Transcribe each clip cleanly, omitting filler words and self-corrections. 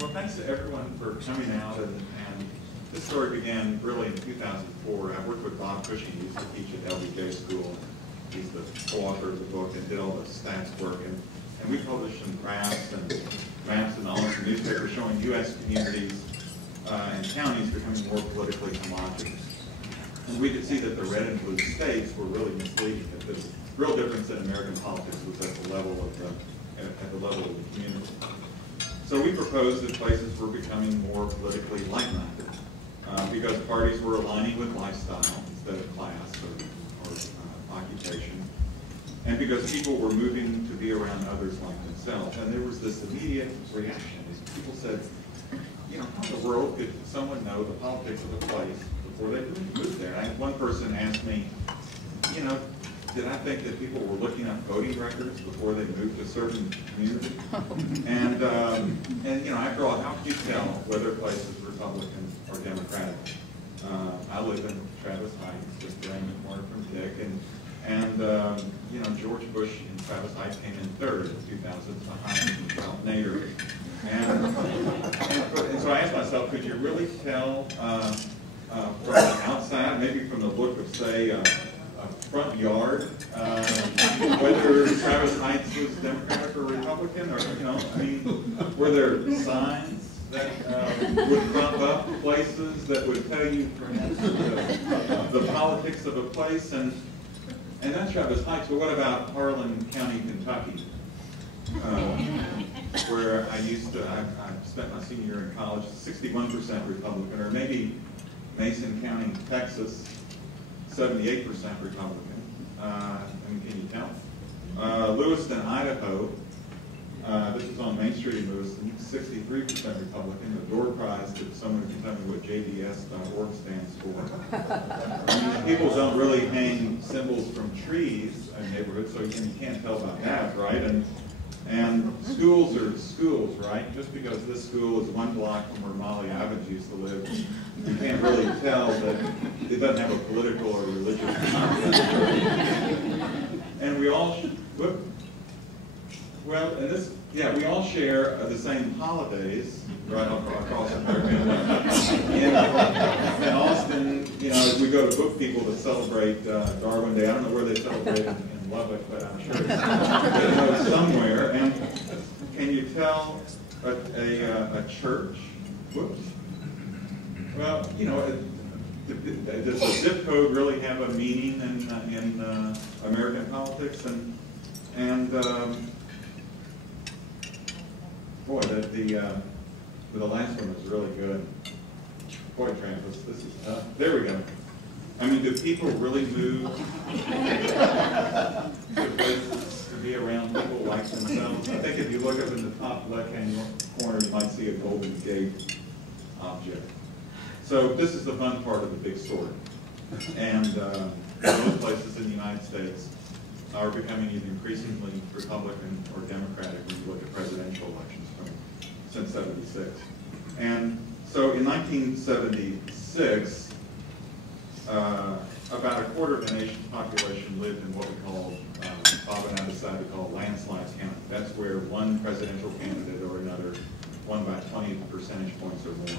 Well, thanks to everyone for coming out, and this story began really in 2004. I worked with Bob Cushing. He used to teach at LBJ School. He's the co-author of the book and did all the stats work. And we published some graphs and maps and all in the newspaper showing U.S. communities and counties becoming more politically homogenous. And we could see that the red and blue states were really misleading. That the real difference in American politics was at the level of the community. So we proposed that places were becoming more politically like-minded because parties were aligning with lifestyle instead of class or occupation, and because people were moving to be around others like themselves. And there was this immediate reaction. People said, you know, how in the world could someone know the politics of a place before they moved there? One person asked me, you know, did I think that people were looking up voting records before they moved to a certain community? And you know, after all, how can you tell whether a place is Republican or Democratic? I live in Travis Heights, just around the corner from Dick, and you know, George Bush in Travis Heights came in third in 2000 behind Ralph Nader. And so I asked myself, could you really tell from the outside, maybe from the look of, say, a front yard, whether Travis Heights was Democratic or Republican, or, you know, I mean, were there signs that would crop up places that would tell you perhaps the politics of a place? And that's Travis Heights. But what about Harlan County, Kentucky, where I spent my senior year in college, 61% Republican, or maybe Mason County, Texas, 78% Republican. I mean, can you tell? Lewiston, Idaho. This is on Main Street in Lewiston, 63% Republican. The door prize, if someone can tell me what JDS.org stands for. I mean, people don't really hang symbols from trees in neighborhoods, so you can't tell about that, right? And schools are schools, right? Just because this school is one block from where Molly Evans used to live, you can't really tell that it doesn't have a political or religious content. And we all, we all share the same holidays right across America. In Austin, you know, as we go to book people to celebrate Darwin Day, I don't know where they celebrate in Lubbock, but I'm sure it's somewhere. And can you tell a church? Whoops. Well, you know, does the zip code really have a meaning in American politics? And boy, the last one was really good. Boy, Travis, this is tough. There we go. I mean, do people really move to places to be around people like themselves? I think if you look up in the top left-hand corner, you might see a Golden Gate object. So this is the fun part of the big story. And most places in the United States are becoming either increasingly Republican or Democratic when you look at presidential elections since '76. And so in 1976, about a quarter of the nation's population lived in what we call, Bob and I decided to call landslide county. That's where one presidential candidate or another won by 20 percentage points or more.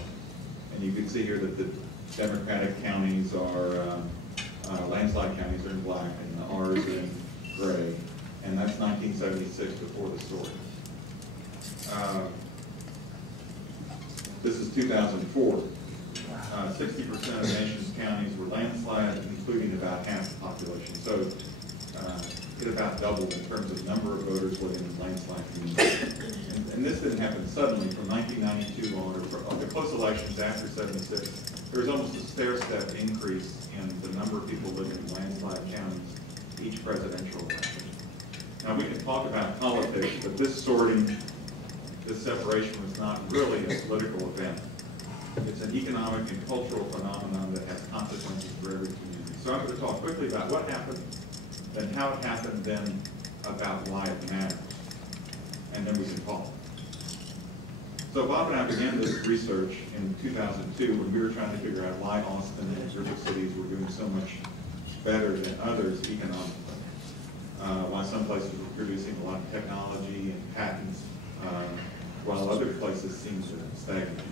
And you can see here that the Democratic counties are, landslide counties are in black, and the R's are in gray. And that's 1976 before the story. This is 2004. 60% of the nation's counties were landslide, including about half the population. So it about doubled in terms of number of voters living in landslide communities. And this didn't happen suddenly. From 1992 on, or the close elections after '76, there was almost a stair-step increase in the number of people living in landslide counties each presidential election. Now we can talk about politics, but this sorting, this separation was not really a political event. It's an economic and cultural phenomenon that has consequences for every community. So I'm going to talk quickly about what happened, then how it happened, then about why it matters. And then we can talk. So Bob and I began this research in 2002 when we were trying to figure out why Austin and River cities were doing so much better than others economically. Why some places were producing a lot of technology and patents while other places seem to stagnate.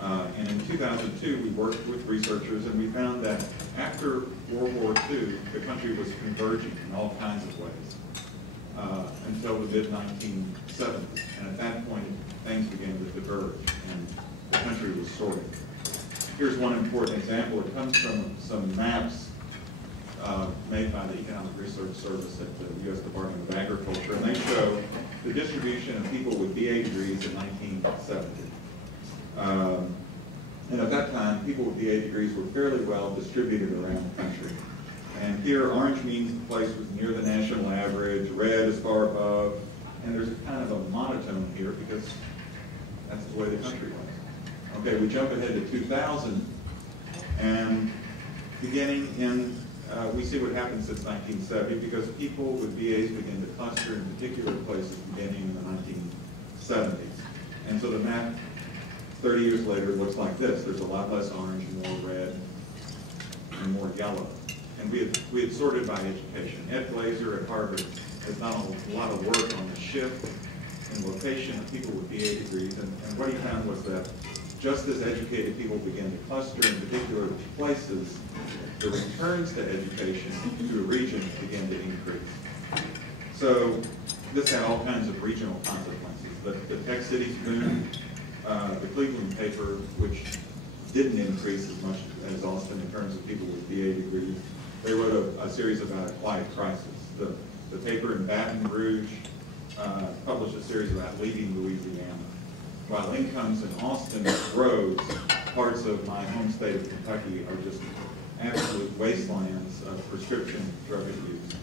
And in 2002, we worked with researchers, and we found that after World War II, the country was converging in all kinds of ways until the mid-1970s. And at that point, things began to diverge, and the country was sorting. Here's one important example. It comes from some maps made by the Economic Research Service at the U.S. Department of Agriculture, and they show the distribution of people with BA degrees in 1970. And at that time, people with BA degrees were fairly well distributed around the country. And here, orange means the place was near the national average, red is far above, and there's a kind of a monotone here because that's the way the country was. Okay, we jump ahead to 2000, and beginning in, we see what happened since 1970 because people with BAs begin to cluster in particular places beginning in the 1970s. And so the map 30 years later looks like this. There's a lot less orange, more red, and more yellow. And we had sorted by education. Ed Glazer at Harvard has done a lot of work on the shift in location of people with BA degrees, and what he found was that just as educated people begin to cluster in particular places, the returns to education to a region begin to increase. So this had all kinds of regional consequences. The tech cities boomed. The Cleveland paper, which didn't increase as much as Austin in terms of people with BA degrees, they wrote a series about a quiet crisis. The paper in Baton Rouge published a series about leaving Louisiana. While incomes in Austin rose, parts of my home state of Kentucky are just absolute wastelands of prescription drug abuse.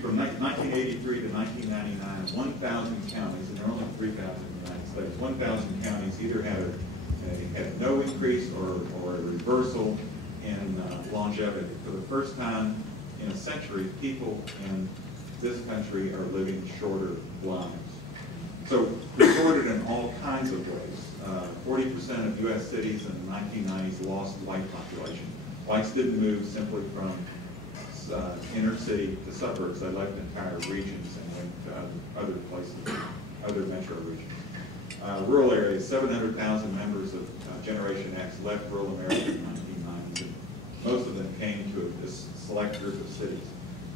From 1983 to 1999, 1,000 counties, and there are only 3,000 in the United States, 1,000 counties either had no increase or a reversal in longevity. For the first time in a century, people in this country are living shorter lives. So they're sorted in all kinds of ways. 40% of U.S. cities in the 1990s lost white population. Whites didn't move simply from inner city to suburbs. They left entire regions and went to other places, other metro regions. Rural areas, 700,000 members of Generation X left rural America in the 1990s. Most of them came to this select group of cities.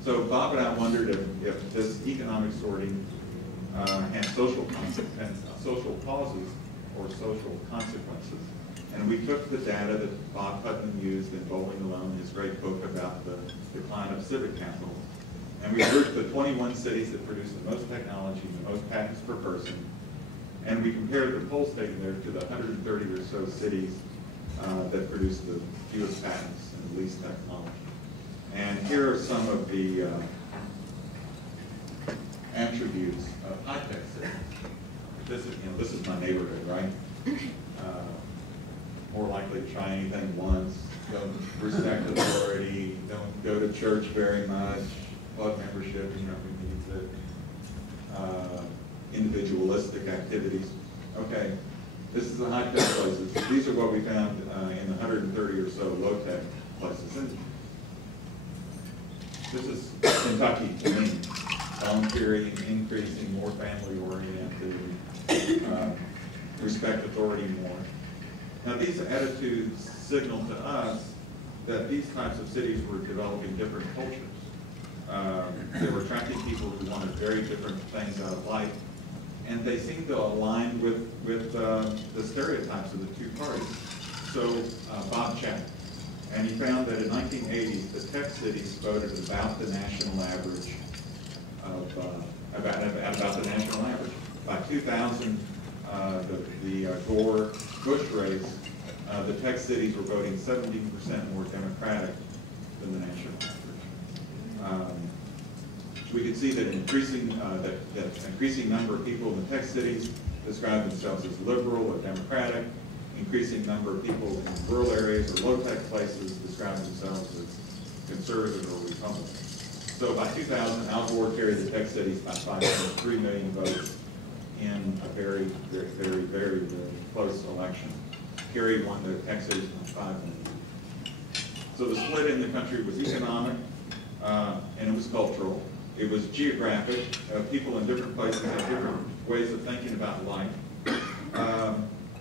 So Bob and I wondered if this economic sorting had social causes or social consequences. And we took the data that Bob Putnam used in Bowling Alone, his great book about the decline of civic capital. And we grouped the 21 cities that produce the most technology, the most patents per person, and we compared the poll state there to the 130 or so cities that produce the fewest patents and the least technology. And here are some of the attributes of high-tech cities. This is my neighborhood, right? More likely to try anything once, don't respect authority, don't go to church very much, club membership, who needs it, individualistic activities. Okay, this is the high-tech places. These are what we found in the 130 or so low-tech places. And this is Kentucky to me. Volunteering, increasing, more family-oriented, respect authority more. Now these attitudes signal to us that these types of cities were developing different cultures. They were attracting people who wanted very different things out of life, and they seem to align with the stereotypes of the two parties. So Bob checked, and he found that in 1980, the tech cities voted about the national average about the national average. By 2000, the Gore-Bush race, the tech cities were voting 17% more Democratic than the national average. We could see that increasing number of people in the tech cities describe themselves as liberal or Democratic. Increasing number of people in rural areas or low-tech places describe themselves as conservative or Republican. So by 2000, Al Gore carried the tech cities by 5.3 million votes in a very, very, very, very, very close election. Kerry won the tech cities by 5 million. So the split in the country was economic, and it was cultural. It was geographic. People in different places had different ways of thinking about life.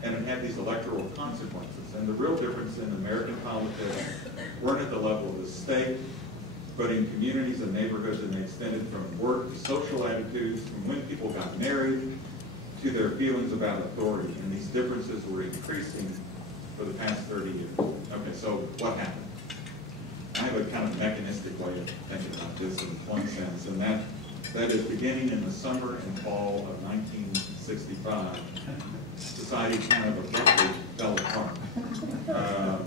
And it had these electoral consequences. And the real difference in American politics weren't at the level of the state, but in communities and neighborhoods, and they extended from work to social attitudes, from when people got married to their feelings about authority. And these differences were increasing for the past 30 years. Okay, so what happened? I have a kind of mechanistic way of thinking about this in one sense, and that is beginning in the summer and fall of 1965, society kind of abruptly fell apart.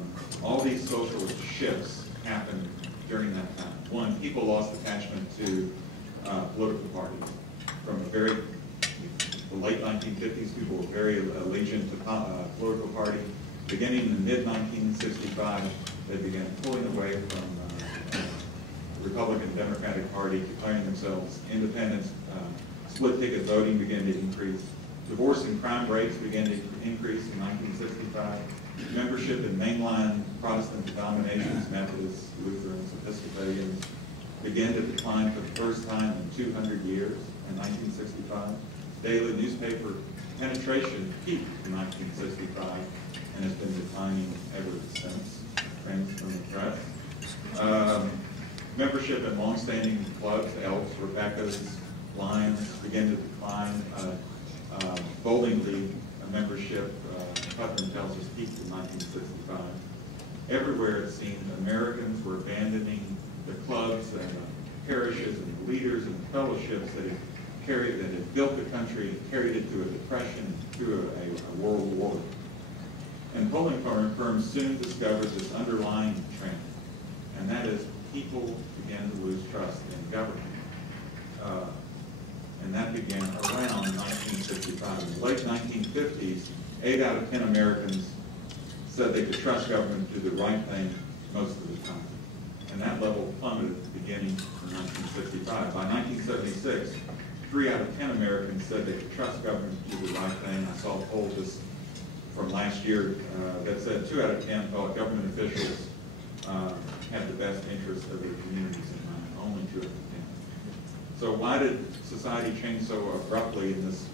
All these social shifts happened during that time. One, people lost attachment to political parties. From the late 1950s, people were very allegiant to political party. Beginning in the mid-1965, they began pulling away from the Republican Democratic Party, declaring themselves independent. Split-ticket voting began to increase. Divorce and crime rates began to increase in 1965. Membership in mainline Protestant denominations, Methodists, Lutherans, Episcopalians, began to decline for the first time in 200 years in 1965. Daily newspaper penetration peaked in 1965 and has been declining ever since. Trends from the press. Membership in long-standing clubs, Elks, Rebecca's, Lions, began to decline. Bowling League membership, Putnam tells us, peaked in 1965. Everywhere it seemed, Americans were abandoning the clubs and the parishes and the leaders and the fellowships that had built the country and carried it to a depression, to a world war. And polling firms soon discovered this underlying trend, and that is people began to lose trust in government. And that began around 1965. In the late 1950s, 8 out of 10 Americans said they could trust government to do the right thing most of the time. And that level plummeted beginning in 1965. By 1976, 3 out of 10 Americans said they could trust government to do the right thing. I saw a poll just from last year that said 2 out of 10 thought government officials had the best interests of their communities in mind. Only 2 out of 10. So why did society change so abruptly in this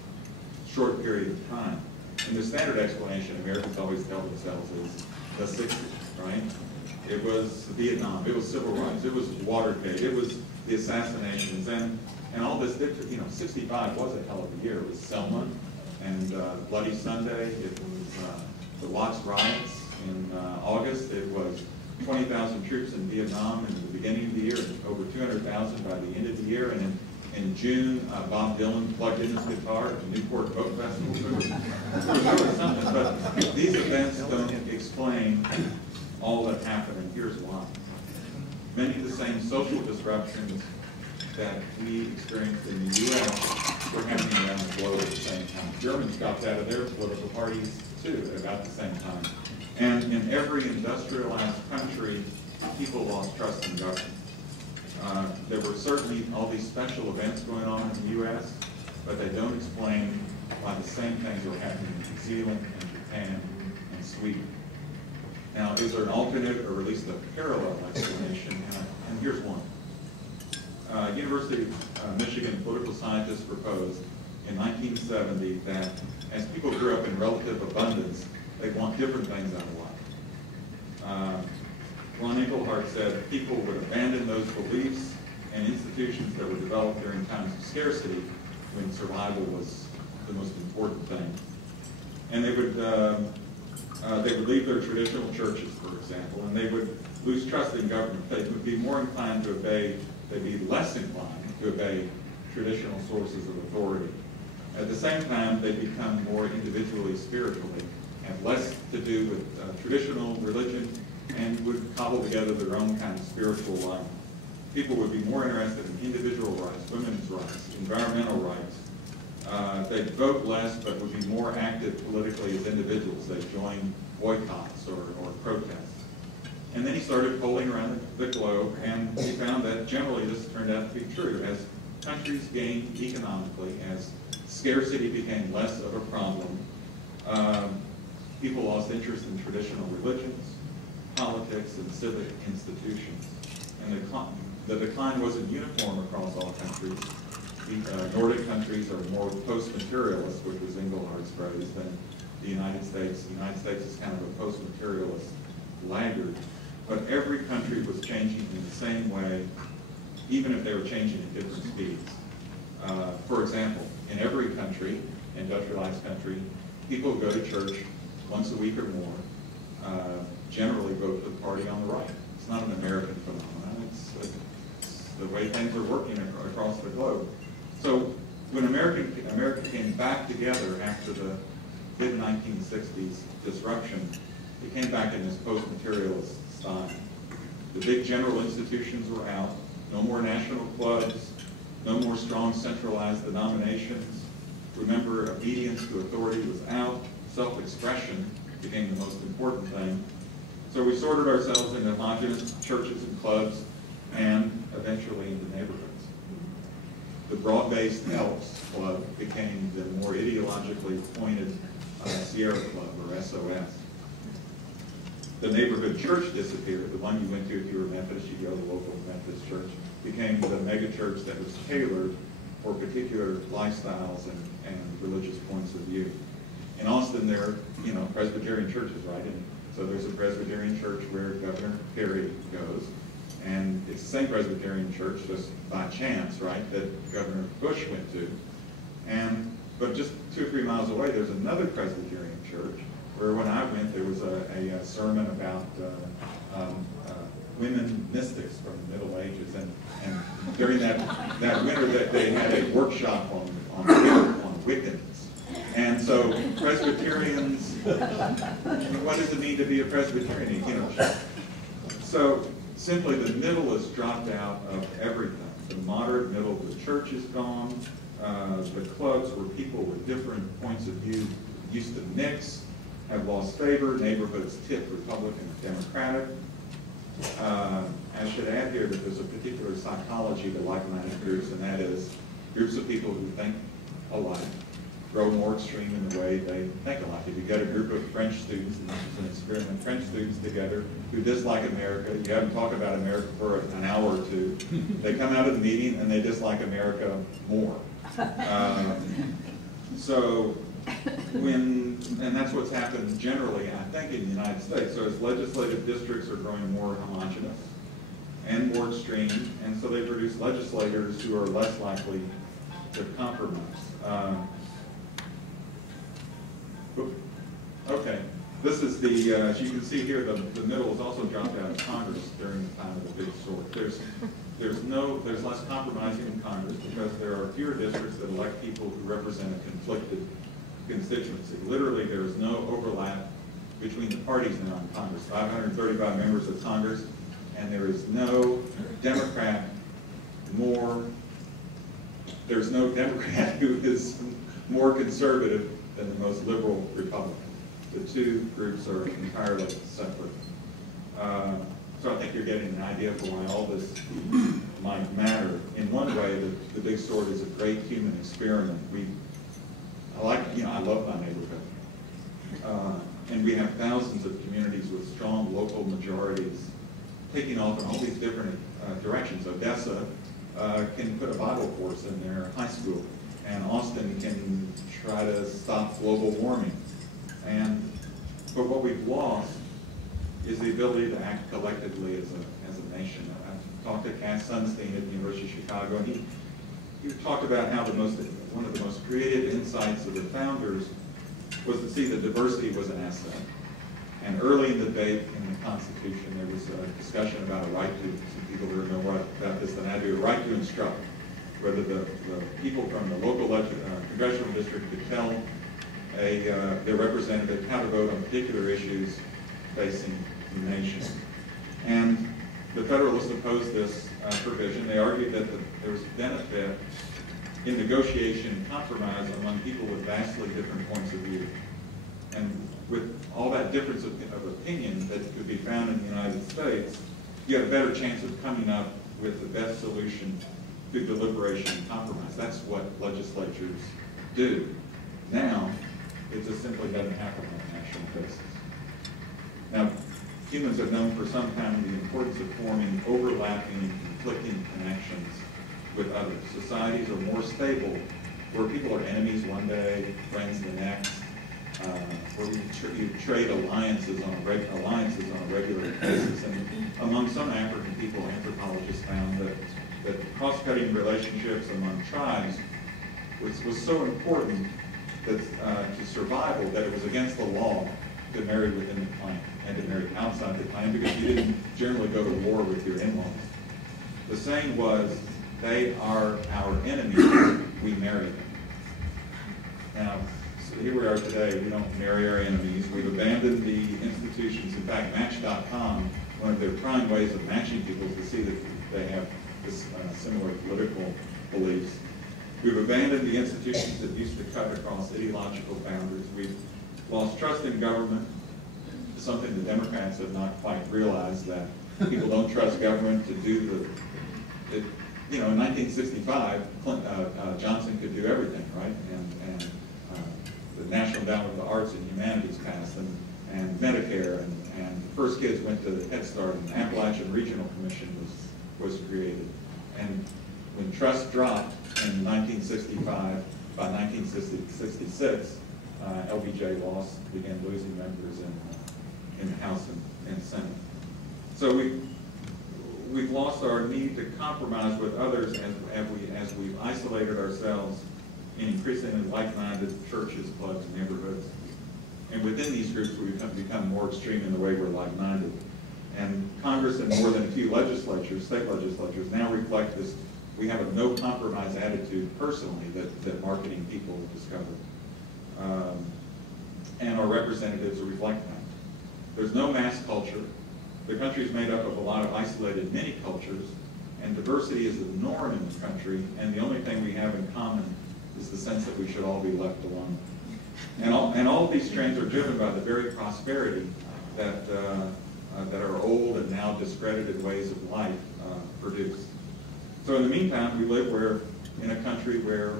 short period of time? And the standard explanation Americans always tell themselves is the 60s, right? It was Vietnam, it was civil rights, it was Watergate, it was the assassinations, and all this, 65 was a hell of a year. It was Selma and Bloody Sunday, it was the Watts riots in August, it was 20,000 troops in Vietnam in the beginning of the year, and over 200,000 by the end of the year. And in June, Bob Dylan plugged in his guitar at the Newport Boat Festival. There was something, but these events don't explain all that happened, and here's why. Many of the same social disruptions that we experienced in the U.S. were happening around the globe at the same time. Germans dropped out of their political parties, too, at about the same time. And in every industrialized country, people lost trust in government. There were certainly all these special events going on in the U.S., but they don't explain why the same things were happening in New Zealand and Japan and Sweden. Now, is there an alternate or at least a parallel explanation? And here's one. University of Michigan political scientists proposed in 1970 that as people grew up in relative abundance, they want different things out of life. Ron Engelhardt said people would abandon those beliefs and institutions that were developed during times of scarcity when survival was the most important thing. And they would leave their traditional churches, for example, and they would lose trust in government. They would be more inclined to obey, they'd be less inclined to obey traditional sources of authority. At the same time, they become more individually spiritual. They have less to do with traditional religion and would cobble together their own kind of spiritual life. People would be more interested in individual rights, women's rights, environmental rights. They'd vote less, but would be more active politically as individuals. They'd join boycotts or protests. And then he started polling around the globe, and he found that generally this turned out to be true. As countries gained economically, as scarcity became less of a problem, people lost interest in traditional religions, politics, and civic institutions. And the decline wasn't uniform across all countries. The Nordic countries are more post-materialist, which was Engelhardt's phrase, than the United States. The United States is kind of a post-materialist laggard. But every country was changing in the same way, even if they were changing at different speeds. For example, in every country, industrialized country, people who go to church once a week or more generally vote for the party on the right. It's not an American phenomenon. It's the way things are working across the globe. So when America came back together after the mid-1960s disruption, it came back in this post-materialist style. The big general institutions were out, no more national clubs, no more strong centralized denominations. Remember, obedience to authority was out, self-expression became the most important thing. So we sorted ourselves into homogenous churches and clubs, and eventually into neighborhoods. The broad-based Elks Club became the more ideologically pointed Sierra Club, or SOS. The neighborhood church disappeared. The one you went to if you were Methodist, you go to the local Methodist church, became the mega church that was tailored for particular lifestyles and religious points of view. In Austin, there are, Presbyterian churches, right? And so there's a Presbyterian church where Governor Perry goes, and it's the same Presbyterian church, just by chance, right, that Governor Bush went to. But just 2 or 3 miles away, there's another Presbyterian church where when I went, there was a sermon about women mystics from the Middle Ages, and during that winter, they had a workshop on Wiccans. And so Presbyterians, what does it mean to be a Presbyterian? So simply the middle has dropped out of everything. The moderate middle, the church is gone. The clubs where people with different points of view used to mix have lost favor. Neighborhoods tip Republican and Democratic. I should add here that there's a particular psychology to like-minded groups, and that is groups of people who think alike grow more extreme in the way they think alike. If you get a group of French students, and this is an experiment, French students together who dislike America, you have them talk about America for an hour or two, they come out of the meeting and they dislike America more. And that's what's happened generally, I think, in the United States. So as legislative districts are growing more homogenous and more extreme, and so they produce legislators who are less likely to compromise. Okay, this is the, as you can see here, the middle has also dropped out of Congress during the time of the big sort. There's less compromising in Congress because there are fewer districts that elect people who represent a conflicted constituency. Literally, there is no overlap between the parties now in Congress. 535 members of Congress, and there is no Democrat there's no Democrat who is more conservative than the most liberal Republican. The two groups are entirely separate. So I think you're getting an idea for why all this might matter. In one way, the big sort is a great human experiment. I love my neighborhood. And we have thousands of communities with strong local majorities taking off in all these different directions. Odessa can put a Bible course in their high school, and Austin can try to stop global warming. But what we've lost is the ability to act collectively as a nation. I talked to Cass Sunstein at the University of Chicago, and he talked about how one of the most creative insights of the founders was to see that diversity was an asset. And early in the debate in the Constitution, there was a discussion about a right to, some people who know more about this than I do, a right to instruct, whether the people from the local congressional district could tell their representative how to vote on particular issues facing the nation. And the Federalists opposed this provision. They argued that there was benefit in negotiation and compromise among people with vastly different points of view. And with all that difference of opinion that could be found in the United States, you have a better chance of coming up with the best solution through deliberation and compromise. That's what legislatures do. Now, it just simply doesn't happen on a national basis. Now, humans have known for some time the importance of forming overlapping conflicting connections with others. Societies are more stable where people are enemies one day, friends the next, where you trade alliances on a regular basis. And among some African people, anthropologists found that cross-cutting relationships among tribes was so important that, to survival, that it was against the law to marry within the clan and to marry outside the clan, because you didn't generally go to war with your in-laws. The saying was, they are our enemies, we marry them. Now, so here we are today, we don't marry our enemies. We've abandoned the institutions. In fact, Match.com, one of their prime ways of matching people is to see that they have this similar political beliefs. We've abandoned the institutions that used to cut across ideological boundaries. We've lost trust in government, something the Democrats have not quite realized, that people don't trust government to do you know, in 1965, Johnson could do everything, right? And the National Endowment of the Arts and Humanities passed, and Medicare, and the first kids went to Head Start, and the Appalachian Regional Commission was created. And when trust dropped in 1965, by 1966, LBJ began losing members in the House and Senate. So we've lost our need to compromise with others as we've isolated ourselves in increasingly like-minded churches, clubs, neighborhoods. And within these groups, we've become more extreme in the way we're like-minded. And Congress and more than a few legislatures, state legislatures, now reflect this. We have a no-compromise attitude personally that marketing people discover. And our representatives reflect that. There's no mass culture. The country is made up of a lot of isolated mini-cultures, and diversity is the norm in the country, and the only thing we have in common is the sense that we should all be left alone. And all of these trends are driven by the very prosperity that our old and now discredited ways of life produce. So in the meantime, we live in a country where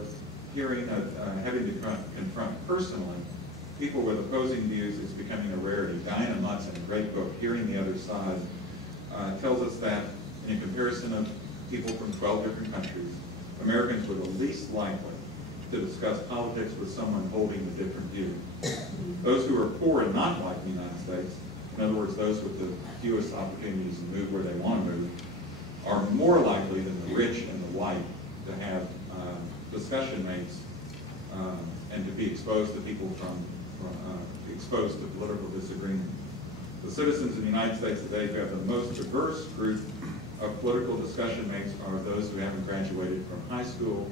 having to confront personally people with opposing views is becoming a rarity. Diana Mutz, in a great book, Hearing the Other Side, tells us that in a comparison of people from 12 different countries, Americans were the least likely to discuss politics with someone holding a different view. Those who are poor and not like the United States, in other words, those with the fewest opportunities to move where they want to move, are more likely than the rich and the white to have discussion mates and to be exposed to people exposed to political disagreement. The citizens in the United States today who have the most diverse group of political discussion mates are those who haven't graduated from high school.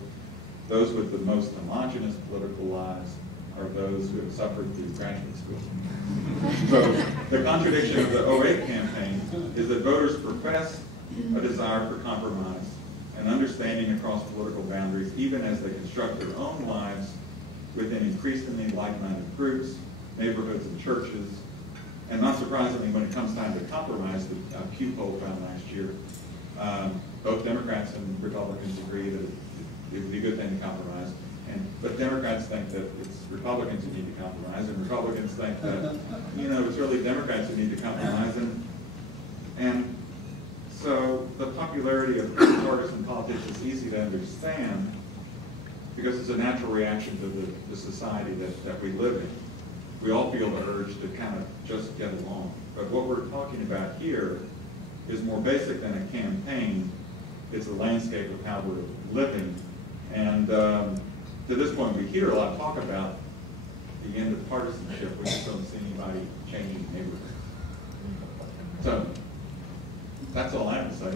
Those with the most homogenous political lives are those who have suffered through graduate school. So the contradiction of the 08 campaign is that voters profess a desire for compromise and understanding across political boundaries, even as they construct their own lives within increasingly like-minded groups, neighborhoods, and churches. And not surprisingly, when it comes time to compromise, the Pew poll found last year, both Democrats and Republicans agree that it would be a good thing to compromise. But Democrats think that it's Republicans who need to compromise, and Republicans think that, it's really Democrats who need to compromise. And so the popularity of partisan politics is easy to understand because it's a natural reaction to the society that we live in. We all feel the urge to kind of just get along. But what we're talking about here is more basic than a campaign. It's a landscape of how we're living. And to this point, we hear a lot of talk about the end of partisanship. We just don't see anybody changing the neighborhood. So that's all I have to say.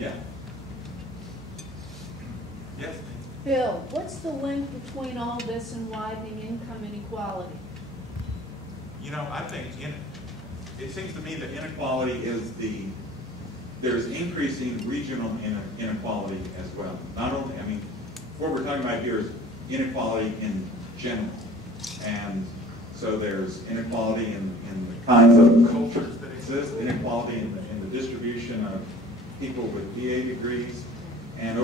Yeah. Yes? Bill, what's the link between all this and widening income inequality? I think it seems to me that inequality is there's increasing regional inequality as well. Not only, what we're talking about here is inequality in general. And so there's inequality in the kinds of cultures that exist, inequality in the distribution of people with BA degrees, and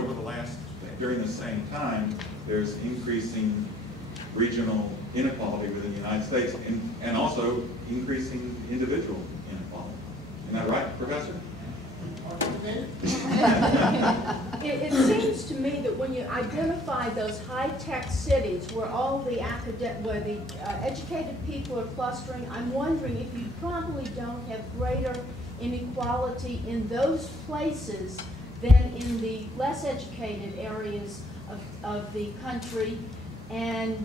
during the same time, there's increasing regional inequality within the United States, and also increasing individual inequality. Isn't that right, Professor? me? It seems to me that when you identify those high-tech cities where all the educated people are clustering, I'm wondering if you probably don't have greater inequality in those places than in the less educated areas of the country. And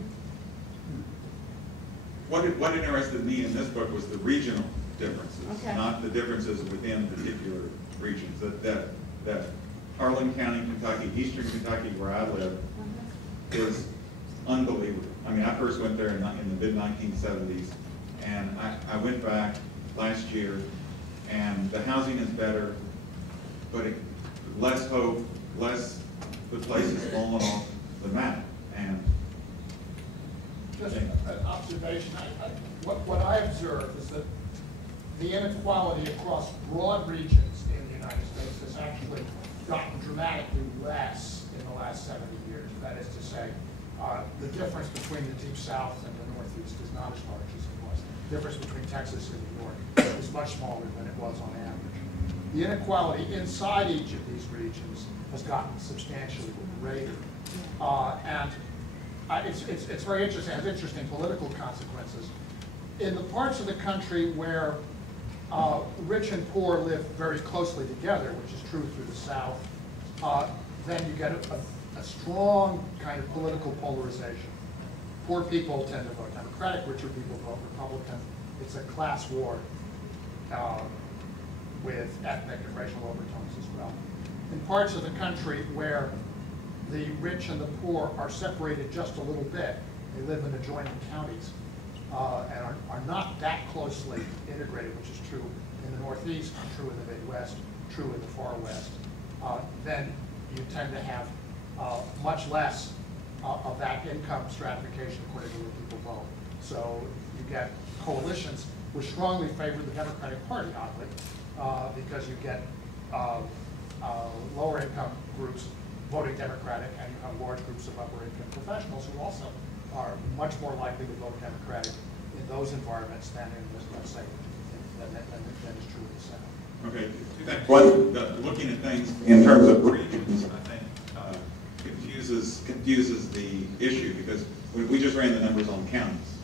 what interested me in this book was the regional differences, okay, not the differences within particular regions. That Harlan County, Kentucky, eastern Kentucky, where I live, is unbelievable. I mean, I first went there in the mid-1970s, and I went back last year, and the housing is better, but less hope, less the place is falling off the map. And just an observation. What I observe is that the inequality across broad regions in the United States has actually gotten dramatically less in the last 70 years. That is to say, the difference between the Deep South and the Northeast is not as large as it was. The difference between Texas and New York is much smaller than it was on average. The inequality inside each of these regions has gotten substantially greater. It's very interesting. It has interesting political consequences. In the parts of the country where rich and poor live very closely together, which is true through the South, then you get a strong kind of political polarization. Poor people tend to vote Democratic, richer people vote Republican. It's a class war with ethnic and racial overtones as well. In parts of the country where the rich and the poor are separated just a little bit, they live in adjoining counties, and are not that closely integrated, which is true in the Northeast, true in the Midwest, true in the Far West, then you tend to have much less of that income stratification according to where people vote. So you get coalitions which strongly favor the Democratic Party, oddly, because you get lower income groups voting Democratic, and you have large groups of upper income professionals who also are much more likely to vote Democratic in those environments than in, let's say, than is true in the South. Okay, to that point, looking at things in terms of regions, I think confuses the issue, because we just ran the numbers on counties,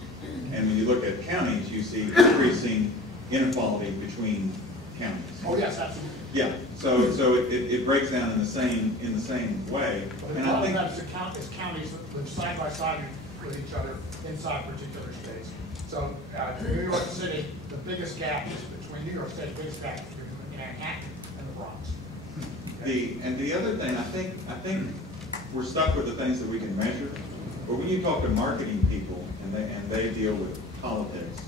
and when you look at counties, you see increasing inequality between counties. Oh yes, absolutely. Yeah, so it breaks down in the same way. But the problem is counties that live side by side with each other inside particular states. So New York City, the biggest gap is between New York State, the biggest gap is between Manhattan and the Bronx. Okay. The other thing, I think we're stuck with the things that we can measure. But when you talk to marketing people and they deal with politics,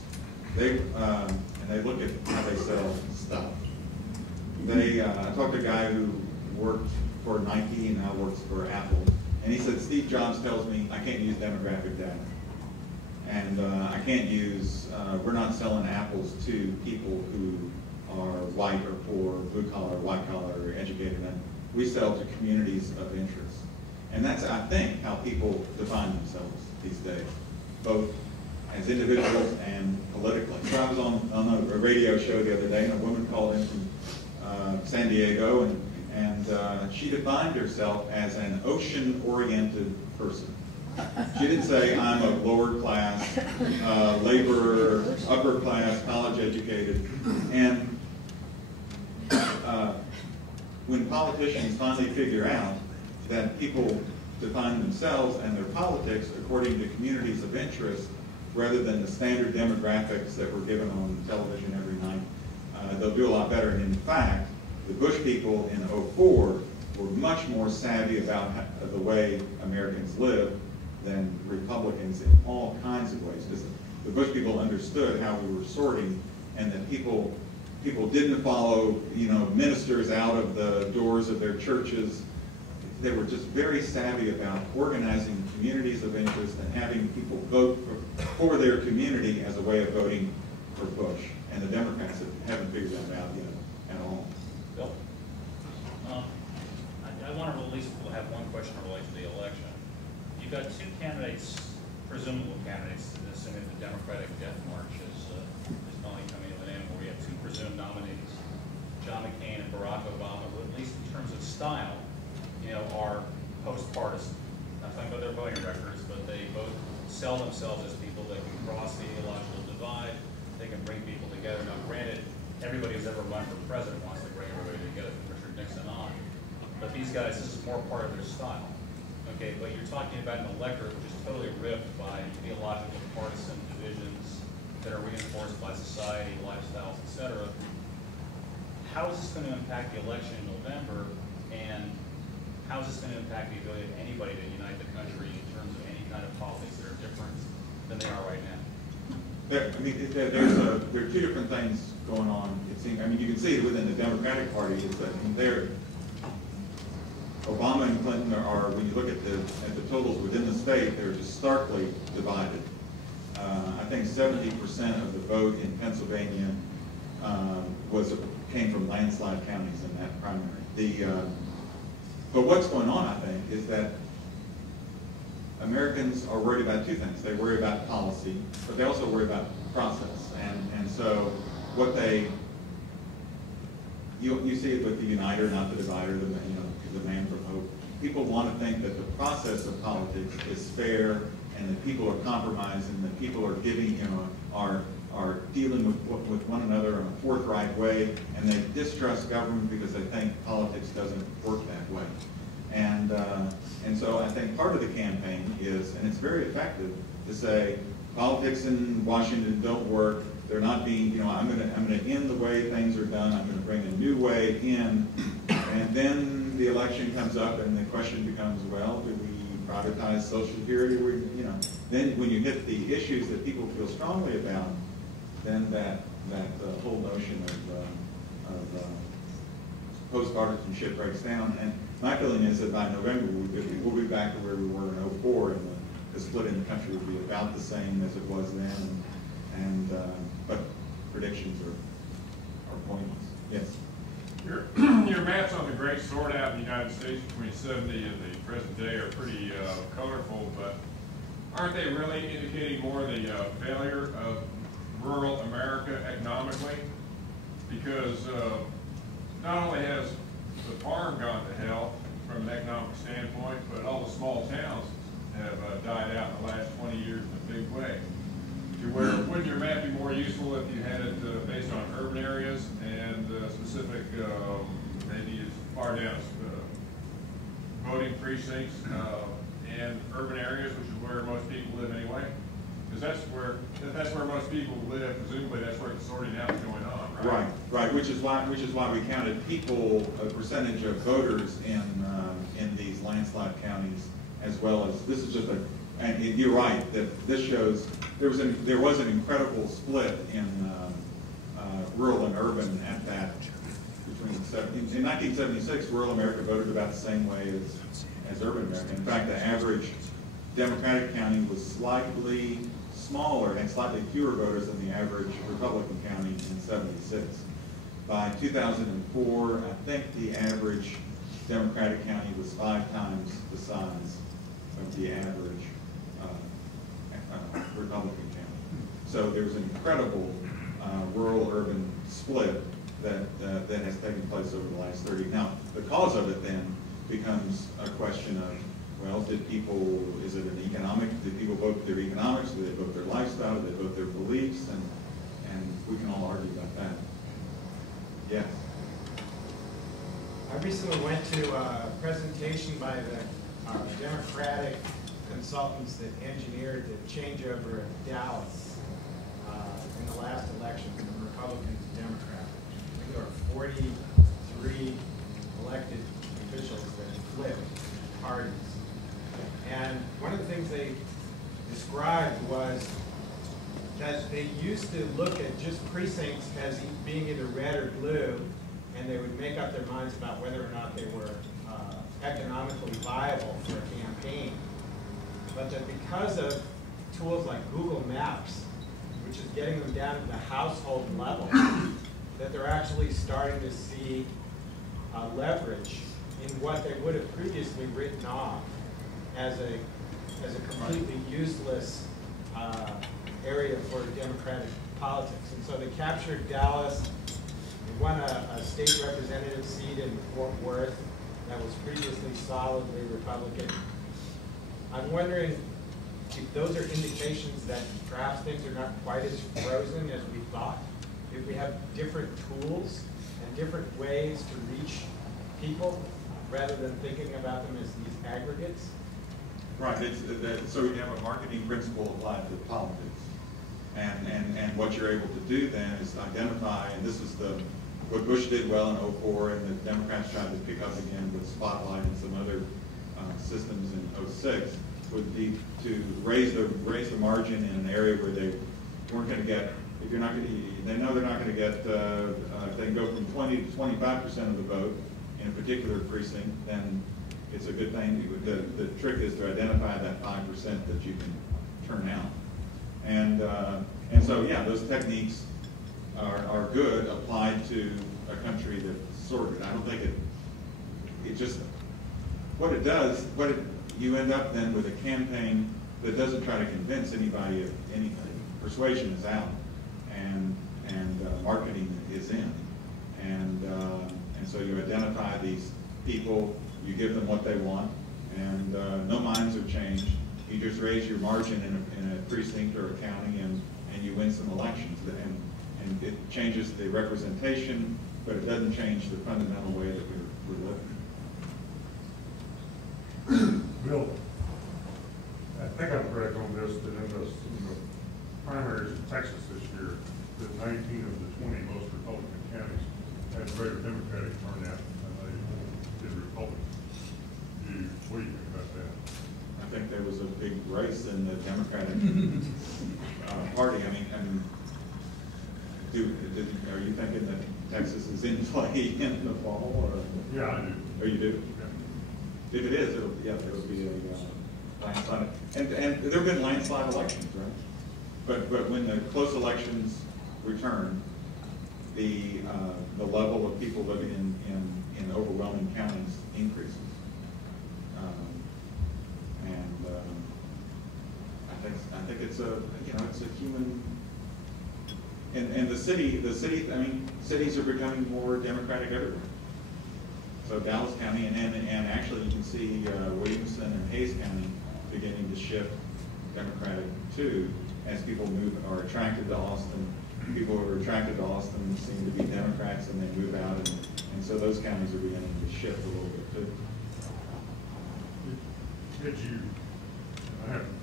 and they look at how they sell stuff. I talked to a guy who worked for Nike and now works for Apple, and he said, Steve Jobs tells me I can't use demographic data. And I can't use, we're not selling apples to people who are white or poor, blue collar, white collar, or educated. And we sell to communities of interest. And that's, I think, how people define themselves these days, both as individuals and politically. So I was on a radio show the other day, and a woman called in from San Diego, and she defined herself as an ocean-oriented person. She didn't say, I'm a lower class, laborer, upper class, college educated. And when politicians finally figure out that people define themselves and their politics according to communities of interest, rather than the standard demographics that were given on television every night, they'll do a lot better. And in fact, the Bush people in '04 were much more savvy about the way Americans live than Republicans in all kinds of ways. Because the Bush people understood how we were sorting, and that people didn't follow, ministers out of the doors of their churches. They were just very savvy about organizing communities of interest and having people vote for their community as a way of voting for Bush. And the Democrats haven't figured that out yet at all. Bill? I want to at least have one question related to the election. You've got two candidates, presumable candidates, assuming the Democratic death march is finally coming to an end, where we have two presumed nominees. John McCain and Barack Obama, who at least in terms of style, are post-partisan. Not talking about their voting records, but they both sell themselves as people that can cross the ideological divide. They can bring people together. Now, granted, everybody who's ever run for president wants to bring everybody together, from Richard Nixon on. But these guys, this is more part of their style. Okay, but you're talking about an electorate which is totally ripped by theological partisan divisions that are reinforced by society, lifestyles, etc. How is this going to impact the election in November, and how is this going to impact the ability of anybody to unite the country in terms of any kind of politics that are different than they are right now? There are two different things going on. It seems, you can see it within the Democratic Party is that Obama and Clinton are, when you look at the totals within the state, they're just starkly divided. I think 70% of the vote in Pennsylvania came from landslide counties in that primary. But what's going on, I think, is that Americans are worried about two things. They worry about policy, but they also worry about process. And so what you see it with the uniter, not the divider, the man from hope. People want to think that the process of politics is fair and that people are compromising, that people are giving, are dealing with one another in a forthright way, and they distrust government because they think politics doesn't work that way. And so I think part of the campaign is, and it's very effective, to say politics in Washington don't work. They're not being, I'm going to end the way things are done. I'm going to bring a new way in, and then the election comes up, and the question becomes, well, do we privatize Social Security? Then when you hit the issues that people feel strongly about, then that whole notion of post-partisanship breaks down. And my feeling is that by November we'll be back to where we were in 2004, and the split in the country will be about the same as it was then. But predictions are pointless. Yes. Your maps on the great sort out in the United States between 70 and the present day are pretty colorful, but aren't they really indicating more the failure of rural America economically? Because not only has the farm gone to hell from an economic standpoint, but all the small towns have died out in the last 20 years in a big way. Wouldn't your map be more useful if you had it based on urban areas and specific, maybe as far down as voting precincts and urban areas, which is where most people live anyway? Because that's where most people live. Presumably, that's where the sorting out is going on, right? Right. Which is why we counted a percentage of voters in these landslide counties, as well as this is just a. And you're right that this shows there was an incredible split in rural and urban at that between in 1976. Rural America voted about the same way as urban America. In fact, the average Democratic county was slightly smaller and slightly fewer voters than the average Republican county in '76. By 2004, I think the average Democratic county was 5 times the size of the average Republican county. So there's an incredible rural-urban split that has taken place over the last 30. Now, the cause of it then becomes a question of, well, did people vote their economics? Did they vote their lifestyle? Did they vote their beliefs? And we can all argue about that. Yes? I recently went to a presentation by the Democratic consultants that engineered the changeover in Dallas in the last election from Republicans to Democrats. I think there were 43 elected officials that flipped parties. And one of the things they described was that they used to look at just precincts as being either red or blue, and they would make up their minds about whether or not they were economically viable for a campaign. But that because of tools like Google Maps, which is getting them down to the household level, that they're actually starting to see leverage in what they would have previously written off as a completely useless area for democratic politics. And so they captured Dallas, We won a state representative seat in Fort Worth that was previously solidly Republican. I'm wondering if those are indications that perhaps things are not quite as frozen as we thought. If we have different tools and different ways to reach people rather than thinking about them as these aggregates. Right, so you have a marketing principle applied to politics. And what you're able to do then is identify, and this is what Bush did well in '04, and the Democrats tried to pick up again with Spotlight and some other systems in '06, would be to raise the margin in an area where they weren't going to get, if you're not going to, they know they're not going to get, if they can go from 20 to 25% of the vote in a particular precinct, then it's a good thing. The trick is to identify that 5% that you can turn out. And so, yeah, those techniques are good applied to a country that's sorted. I don't think it just, what it does, you end up then with a campaign that doesn't try to convince anybody of anything. Persuasion is out, and marketing is in. And so you identify these people, you give them what they want, and no minds are changed. You just raise your margin in a precinct or a county, and you win some elections. And it changes the representation, but it doesn't change the fundamental way that we're living. Bill, I think I'm correct on this, that in the primaries in Texas this year, that 19 of the 20 most Republican counties had greater Democratic turnout than they did Republican. What do you think about that? I think there was a big race in the Democratic Party. I mean, are you thinking that Texas is in play in the fall? Or? Yeah, I do. Oh, you do? Yeah. If it is, it'll be a landslide. And there have been landslide elections, right? But when the close elections return, the level of people living in overwhelming counties increases. I think it's a human, and the city, I mean, cities are becoming more democratic everywhere. So Dallas County, and actually you can see Williamson and Hayes County beginning to shift Democratic too, as people are attracted to Austin. People who are attracted to Austin seem to be Democrats, and they move out, and so those counties are beginning to shift a little bit too. Did you, I haven't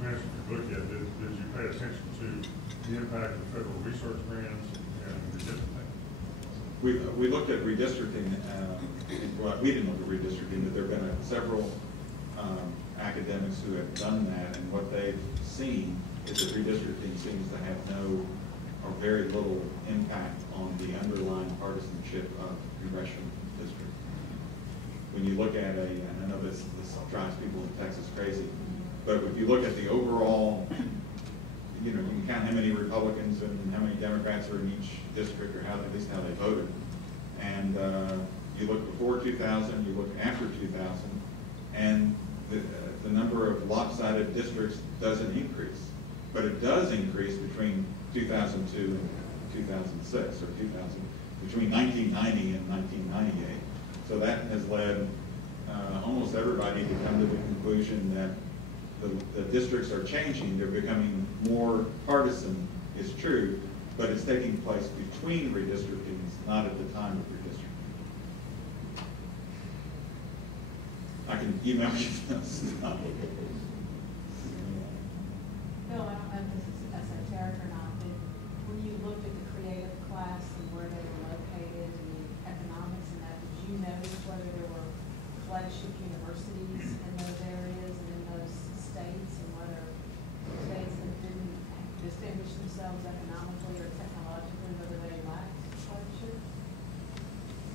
managed to look yet, did you pay attention to the impact of federal research grants and redistricting? We looked at redistricting, well, we didn't look at redistricting, but there have been several academics who have done that, and what they've seen is that redistricting seems to have no or very little impact on the underlying partisanship of congressional districts. When you look at and I know this drives people in Texas crazy, but if you look at the overall, you can count how many Republicans and how many Democrats are in each district, or at least how they voted. And you look before 2000, you look after 2000, and the number of lopsided districts doesn't increase. But it does increase between 2002 and 2006, or between 1990 and 1998. So that has led almost everybody to come to the conclusion that the districts are changing. They're becoming more partisan, is true, but it's taking place between redistrictings, not at the time of redistricting. I can email you this stuff. Bill, I don't know if this is esoteric or not, but when you looked at the creative class and where they were located and the economics and that, did you notice whether there were flagship universities in those areas and in those states, and whether states that didn't distinguish themselves economically or technologically, whether they lacked flagship?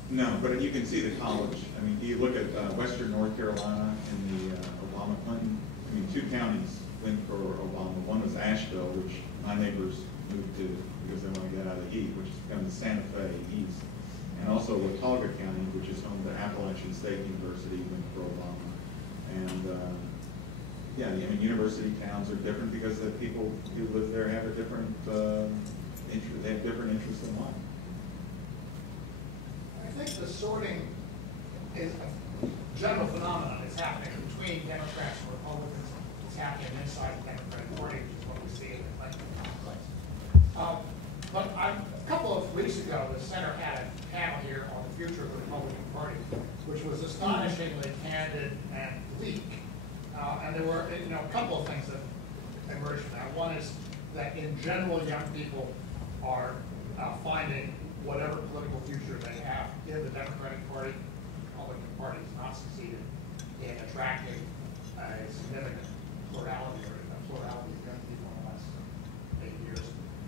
No, but you can see the college. I mean, you look at Western North Carolina in the Obama-Clinton, I mean, two counties went for Obama. One was Asheville, which my neighbors moved to because they want to get out of the heat, which has become the Santa Fe East. And also Watauga County, which is home to Appalachian State University, went for Obama. And yeah, I mean, university towns are different because the people who live there have a different interest. They have different interests in life. the sorting is a general phenomenon. It's happening between Democrats and Republicans. It's happening inside the Democratic Party, which is what we see in the electoral complex. But a couple of weeks ago, the center had a panel here on the future of the Republican Party, which was astonishingly candid and bleak. And there were, a couple of things that emerged from that. One is that in general, young people are finding whatever political future they have in the Democratic Party. The Republican Party has not succeeded in attracting a significant plurality of young people in the last 8 years.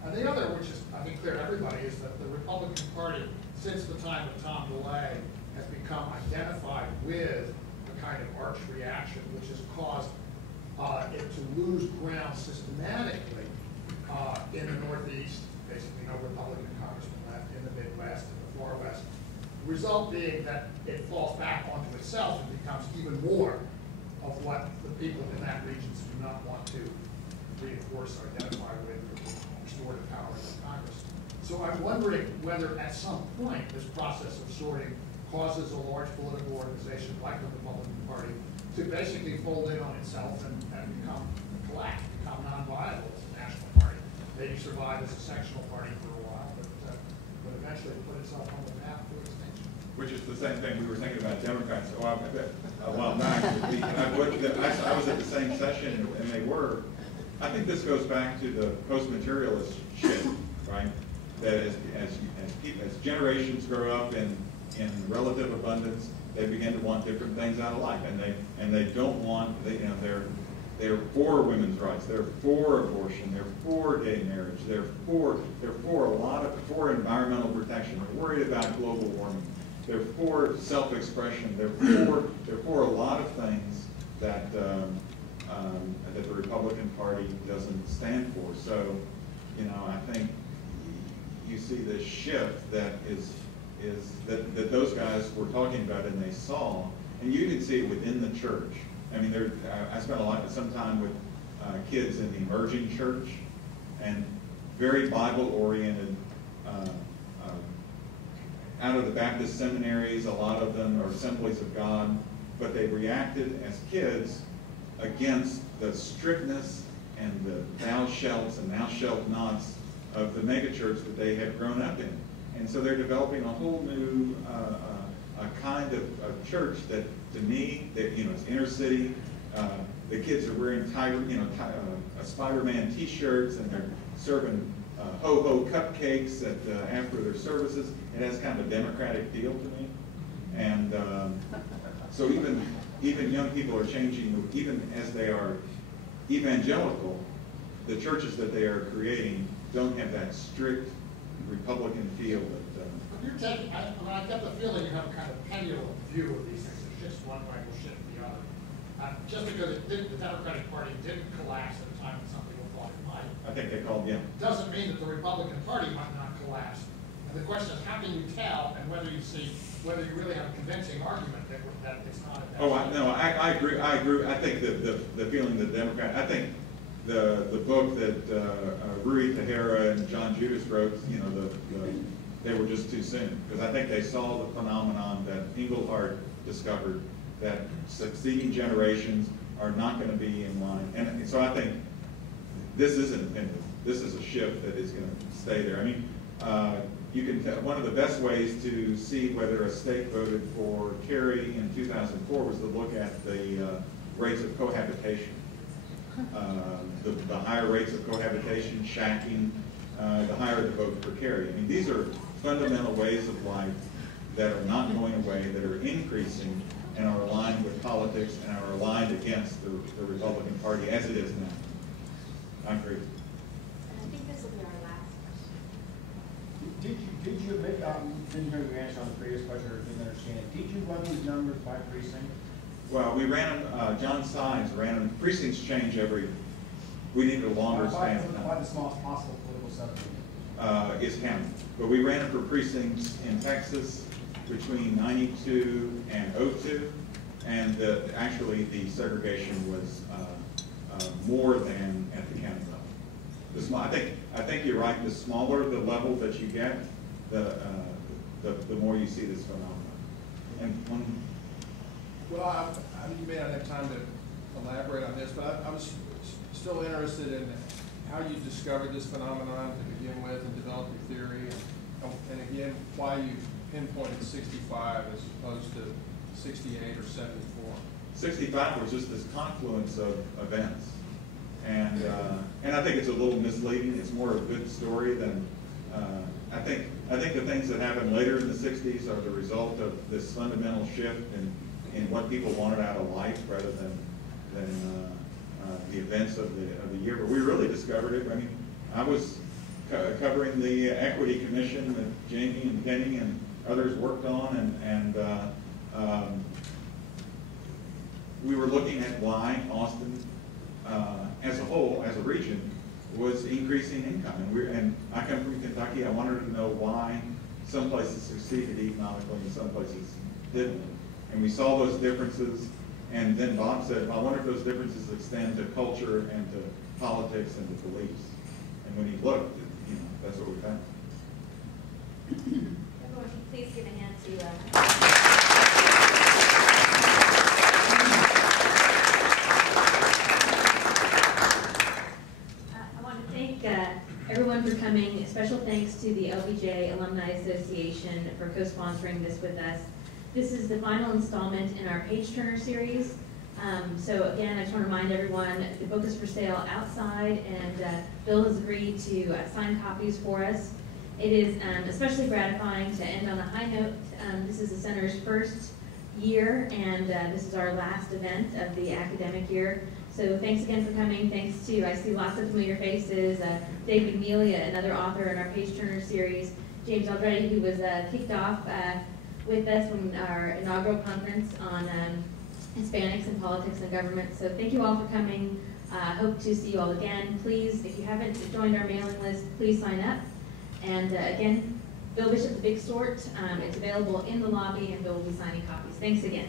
And the other, which is, I think, clear to everybody, is that the Republican Party, since the time of Tom DeLay, has become identified with a kind of arch reaction, which has caused it to lose ground systematically in the Northeast, basically no Republican congressman left, in the Midwest, in the far West. The result being that it falls back onto itself and becomes even more of what the people in that region do not want to reinforce or identify with restorative powers of Congress. So I'm wondering whether at some point this process of sorting causes a large political organization like the Republican Party to basically fold in on itself and become collapse, become non-viable as a national party. Maybe survive as a sectional party for a while, but eventually put itself on the path to extinction. Which is the same thing we were thinking about Democrats a while back. I was at the same session, and they were. I think this goes back to the post-materialist shift, right? That as generations grow up in relative abundance, they begin to want different things out of life, and they don't want they're for women's rights, they're for abortion, they're for gay marriage, they're for environmental protection, they're worried about global warming, they're for self-expression, they're for a lot of things that that the Republican Party doesn't stand for. So, I think you see this shift that that those guys were talking about and they saw, and you can see it within the church. I mean, I spent some time with kids in the emerging church, and very Bible-oriented, out of the Baptist seminaries, a lot of them are Assemblies of God, but they reacted as kids against the strictness and the thou shalts and thou shalt nots of the megachurch that they had grown up in. And so they're developing a whole new kind of church that, to me, it's inner city. The kids are wearing Spider-Man T-shirts, and they're serving ho-ho cupcakes after their services. It has kind of a democratic feel to me. And so even young people are changing, even as they are evangelical. The churches that they are creating don't have that strict Republican feel that. I get the feeling you have a kind of pendulum view of these things. It shifts one way, will shift the other. Just because the Democratic Party didn't collapse at the time that some people thought it might. I think they called, yeah. Doesn't mean that the Republican Party might not collapse. And the question is, how can you tell, and whether you really have a convincing argument that it's not a I agree. I think the feeling that I think the book that Rui Tejera and John Judas wrote, they were just too soon, because I think they saw the phenomenon that Engelhardt discovered, that succeeding generations are not going to be in line. And so I think this isn't a pendulum. This is a shift that is going to stay there. I mean, you can tell, one of the best ways to see whether a state voted for Kerry in 2004 was to look at the rates of cohabitation. The higher rates of cohabitation, shacking, the higher the vote for Kerry. I mean, these are fundamental ways of life that are not going away, that are increasing, and are aligned with politics and are aligned against the Republican Party as it is now. I agree. And I think this will be our last question. Did you didn't hear your answer on the previous question, or didn't understand it. Did you run these numbers by precinct? Well, we ran them, John Sines ran them. Precincts change we need a longer span of time. By the smallest possible political subdivision? Is counted. But we ran it for precincts in Texas between 92 and 02, and actually the segregation was more than at the county level. I think you're right. The smaller the level that you get, the more you see this phenomenon. And one, Well, you may not have time to elaborate on this, but I was still interested in how you discovered this phenomenon to begin with and developed your theory, and again, why you pinpointed 65 as opposed to 68 or 74. 65 was just this confluence of events. And I think it's a little misleading. It's more a good story than, I think the things that happened later in the 60s are the result of this fundamental shift in what people wanted out of life rather than the events of the year. But we really discovered it. I mean, I was covering the Equity Commission that Jamie and Penny and others worked on, and we were looking at why Austin, as a whole, as a region, was increasing income. And I come from Kentucky. I wanted to know why some places succeeded economically and some places didn't. And we saw those differences. And then Bob said, well, I wonder if those differences extend to culture and to politics and to beliefs. And when he looked, that's what we found. Everyone, please give a hand to I want to thank everyone for coming. Special thanks to the LBJ Alumni Association for co-sponsoring this with us. This is the final installment in our Page Turner series. So again, I just want to remind everyone, the book is for sale outside, and Bill has agreed to sign copies for us. It is especially gratifying to end on a high note. This is the Center's first year, and this is our last event of the academic year. So thanks again for coming. Thanks to, I see lots of familiar faces, Dave McNeely, another author in our Page Turner series, James Aldretti, who was kicked off with us from our inaugural conference on Hispanics in politics and government. So thank you all for coming. Hope to see you all again. Please, if you haven't joined our mailing list, please sign up. And again, Bill Bishop, The Big Sort. It's available in the lobby, and Bill will be signing copies. Thanks again.